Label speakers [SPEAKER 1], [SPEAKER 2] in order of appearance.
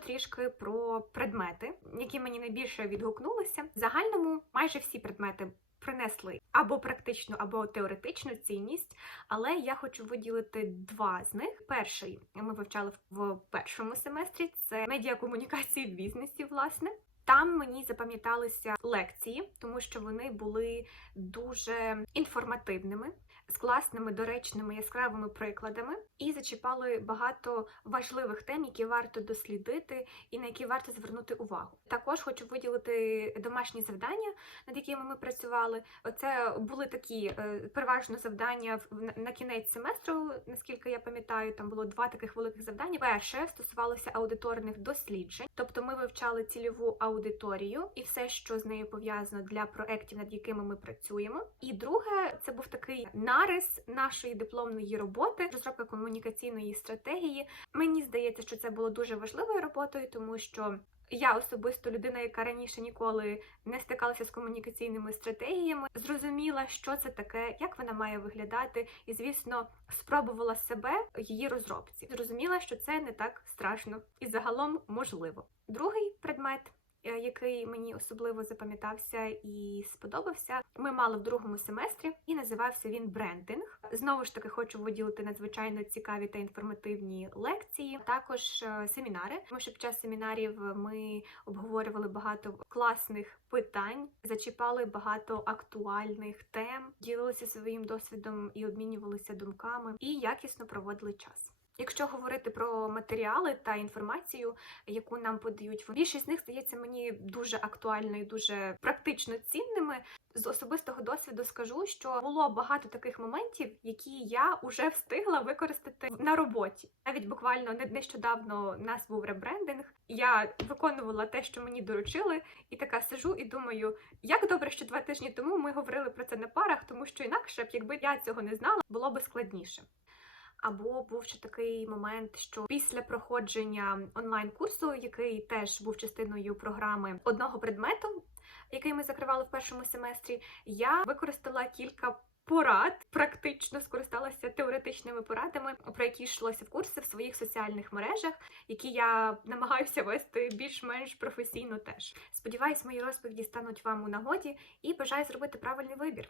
[SPEAKER 1] трішки про предмети, які мені найбільше відгукнулися. В загальному майже всі предмети принесли або практичну, або теоретичну цінність, але я хочу виділити два з них. Перший ми вивчали в першому семестрі це медіакомунікації в бізнесі, власне. Там мені запам'яталися лекції, тому що вони були дуже інформативними, з класними, доречними, яскравими прикладами, і зачіпали багато важливих тем, які варто дослідити і на які варто звернути увагу. Також хочу виділити домашні завдання, над якими ми працювали. Оце були такі е, переважно завдання на кінець семестру, наскільки я пам'ятаю, там було два таких великих завдання. Перше стосувалося аудиторних досліджень, тобто ми вивчали цільову аудиторію і все, що з нею пов'язано для проєктів, над якими ми працюємо. І друге, це був такий нарис нашої дипломної роботи, розробка комунікаційної стратегії. Мені здається, що це було дуже важливою роботою, тому що. Я особисто людина, яка раніше ніколи не стикалася з комунікаційними стратегіями, зрозуміла, що це таке, як вона має виглядати, і звісно, спробувала себе її розробці. Зрозуміла, що це не так страшно і загалом можливо. Другий предмет, який мені особливо запам'ятався і сподобався, ми мали в другому семестрі, і називався він брендинг. Знову ж таки, хочу виділити надзвичайно цікаві та інформативні лекції, також е, семінари. Тому що під час семінарів ми обговорювали багато класних питань, зачіпали багато актуальних тем, ділилися своїм досвідом і обмінювалися думками, і якісно проводили час. Якщо говорити про матеріали та інформацію, яку нам подають, більшість з них здається мені дуже актуальною, дуже практично цінними. З особистого досвіду скажу, що було багато таких моментів, які я вже встигла використати на роботі. Навіть буквально не- нещодавно у нас був ребрендинг. Я виконувала те, що мені доручили, і така сижу і думаю, як добре, що два тижні тому ми говорили про це на парах, тому що інакше б, якби я цього не знала, було би складніше. Або був ще такий момент, що після проходження онлайн-курсу, який теж був частиною програми одного предмету, який ми закривали в першому семестрі, я використала кілька порад, практично скористалася теоретичними порадами, про які йшлося в курси в своїх соціальних мережах, які я намагаюся вести більш-менш професійно теж. Сподіваюсь, мої розповіді стануть вам у нагоді і бажаю зробити правильний вибір.